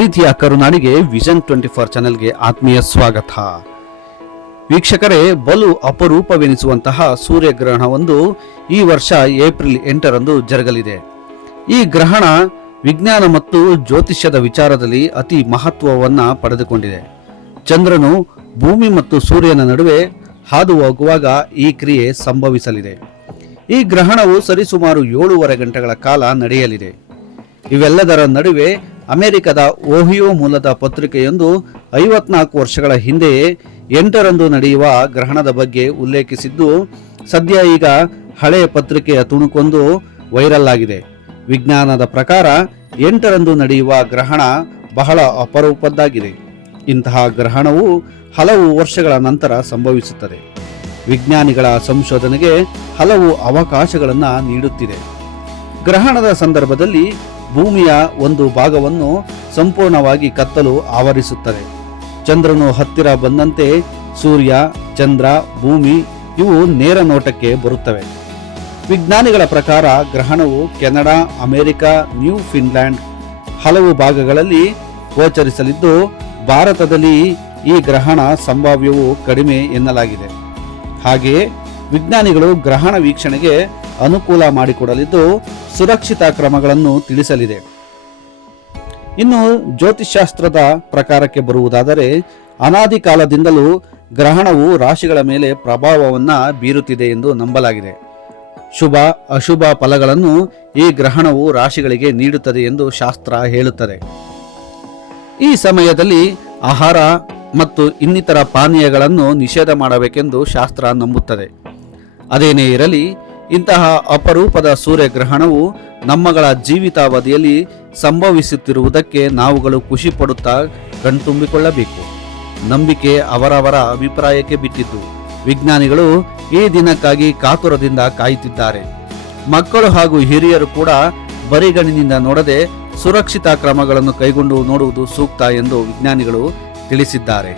ಪ್ರೀತಿಯ ಕರುನಾಡಿಗೆ ವಿಷನ್ 24 ಚಾನೆಲ್ಗೆ ಆತ್ಮೀಯ ಸ್ವಾಗತ. ವೀಕ್ಷಕರೇ, ಬಲು ಅಪರೂಪವೆನಿಸುವಂತಹ ಸೂರ್ಯಗ್ರಹಣವೊಂದು ಈ ವರ್ಷ ಏಪ್ರಿಲ್ 8ರಂದು ಜರುಗಲಿದೆ. ಈ ಗ್ರಹಣ ವಿಜ್ಞಾನ ಮತ್ತು ಜ್ಯೋತಿಷ್ಯದ ವಿಚಾರದಲ್ಲಿ ಅತಿ ಮಹತ್ವವನ್ನು ಪಡೆದುಕೊಂಡಿದೆ. ಚಂದ್ರನು ಭೂಮಿ ಮತ್ತು ಸೂರ್ಯನ ನಡುವೆ ಹಾದು ಹೋಗುವಾಗ ಈ ಕ್ರಿಯೆ ಸಂಭವಿಸಲಿದೆ. ಈ ಗ್ರಹಣವು ಸರಿಸುಮಾರು 7.5 ಗಂಟೆಗಳ ಕಾಲ ನಡೆಯಲಿದೆ. ಇವೆಲ್ಲದರ ನಡುವೆ ಅಮೆರಿಕದ ಓಹಿಯೋ ಮೂಲದ ಪತ್ರಿಕೆಯೊಂದು 54 ವರ್ಷಗಳ ಹಿಂದೆಯೇ 8ರಂದು ನಡೆಯುವ ಗ್ರಹಣದ ಬಗ್ಗೆ ಉಲ್ಲೇಖಿಸಿದ್ದು, ಸದ್ಯ ಈಗ ಹಳೆಯ ಪತ್ರಿಕೆಯ ತುಣುಕೊಂದು ವೈರಲ್ ಆಗಿದೆ. ವಿಜ್ಞಾನದ ಪ್ರಕಾರ 8ರಂದು ನಡೆಯುವ ಗ್ರಹಣ ಬಹಳ ಅಪರೂಪದ್ದಾಗಿದೆ. ಇಂತಹ ಗ್ರಹಣವು ಹಲವು ವರ್ಷಗಳ ನಂತರ ಸಂಭವಿಸುತ್ತದೆ. ವಿಜ್ಞಾನಿಗಳ ಸಂಶೋಧನೆಗೆ ಹಲವು ಅವಕಾಶಗಳನ್ನು ನೀಡುತ್ತಿದೆ. ಗ್ರಹಣದ ಸಂದರ್ಭದಲ್ಲಿ ಭೂಮಿಯ ಒಂದು ಭಾಗವನ್ನು ಸಂಪೂರ್ಣವಾಗಿ ಕತ್ತಲು ಆವರಿಸುತ್ತದೆ. ಚಂದ್ರನು ಹತ್ತಿರ ಬಂದಂತೆ ಸೂರ್ಯ, ಚಂದ್ರ, ಭೂಮಿ ಇವು ನೇರ ನೋಟಕ್ಕೆ ಬರುತ್ತವೆ. ವಿಜ್ಞಾನಿಗಳ ಪ್ರಕಾರ ಗ್ರಹಣವು ಕೆನಡಾ, ಅಮೆರಿಕ, ನ್ಯೂ ಫಿನ್ಲ್ಯಾಂಡ್ ಹಲವು ಭಾಗಗಳಲ್ಲಿ ಗೋಚರಿಸಲಿದ್ದು, ಭಾರತದಲ್ಲಿ ಈ ಗ್ರಹಣ ಸಂಭಾವ್ಯವು ಕಡಿಮೆ ಎನ್ನಲಾಗಿದೆ. ಹಾಗೆಯೇ ವಿಜ್ಞಾನಿಗಳು ಗ್ರಹಣ ವೀಕ್ಷಣೆಗೆ ಅನುಕೂಲ ಮಾಡಿಕೊಡಲಿದ್ದು, ಸುರಕ್ಷಿತ ಕ್ರಮಗಳನ್ನು ತಿಳಿಸಲಿದೆ. ಇನ್ನು ಜ್ಯೋತಿಷಾಸ್ತ್ರದ ಪ್ರಕಾರಕ್ಕೆ ಬರುವುದಾದರೆ, ಅನಾದಿ ಕಾಲದಿಂದಲೂ ಗ್ರಹಣವು ರಾಶಿಗಳ ಮೇಲೆ ಪ್ರಭಾವವನ್ನು ಬೀರುತ್ತಿದೆ ಎಂದು ನಂಬಲಾಗಿದೆ. ಶುಭ ಅಶುಭ ಫಲಗಳನ್ನು ಈ ಗ್ರಹಣವು ರಾಶಿಗಳಿಗೆ ನೀಡುತ್ತದೆ ಎಂದು ಶಾಸ್ತ್ರ ಹೇಳುತ್ತದೆ. ಈ ಸಮಯದಲ್ಲಿ ಆಹಾರ ಮತ್ತು ಇನ್ನಿತರ ಪಾನೀಯಗಳನ್ನು ನಿಷೇಧ ಮಾಡಬೇಕೆಂದು ಶಾಸ್ತ್ರ ನಂಬುತ್ತದೆ. ಅದೇನೇ ಇರಲಿ, ಇಂತಹ ಅಪರೂಪದ ಸೂರ್ಯಗ್ರಹಣವು ನಮ್ಮಗಳ ಜೀವಿತಾವಧಿಯಲ್ಲಿ ಸಂಭವಿಸುತ್ತಿರುವುದಕ್ಕೆ ನಾವುಗಳು ಖುಷಿ ಪಡುತ್ತಾ ಕಣ್ತುಂಬಿಕೊಳ್ಳಬೇಕು. ನಂಬಿಕೆ ಅವರವರ ಅಭಿಪ್ರಾಯಕ್ಕೆ ಬಿಟ್ಟಿದ್ದು. ವಿಜ್ಞಾನಿಗಳು ಈ ದಿನಕ್ಕಾಗಿ ಕಾತುರದಿಂದ ಕಾಯುತ್ತಿದ್ದಾರೆ. ಮಕ್ಕಳು ಹಾಗೂ ಹಿರಿಯರು ಕೂಡ ಬರಿಗಣ್ಣಿನಿಂದ ನೋಡದೆ ಸುರಕ್ಷಿತ ಕ್ರಮಗಳನ್ನು ಕೈಗೊಂಡು ನೋಡುವುದು ಸೂಕ್ತ ಎಂದು ವಿಜ್ಞಾನಿಗಳು ತಿಳಿಸಿದ್ದಾರೆ.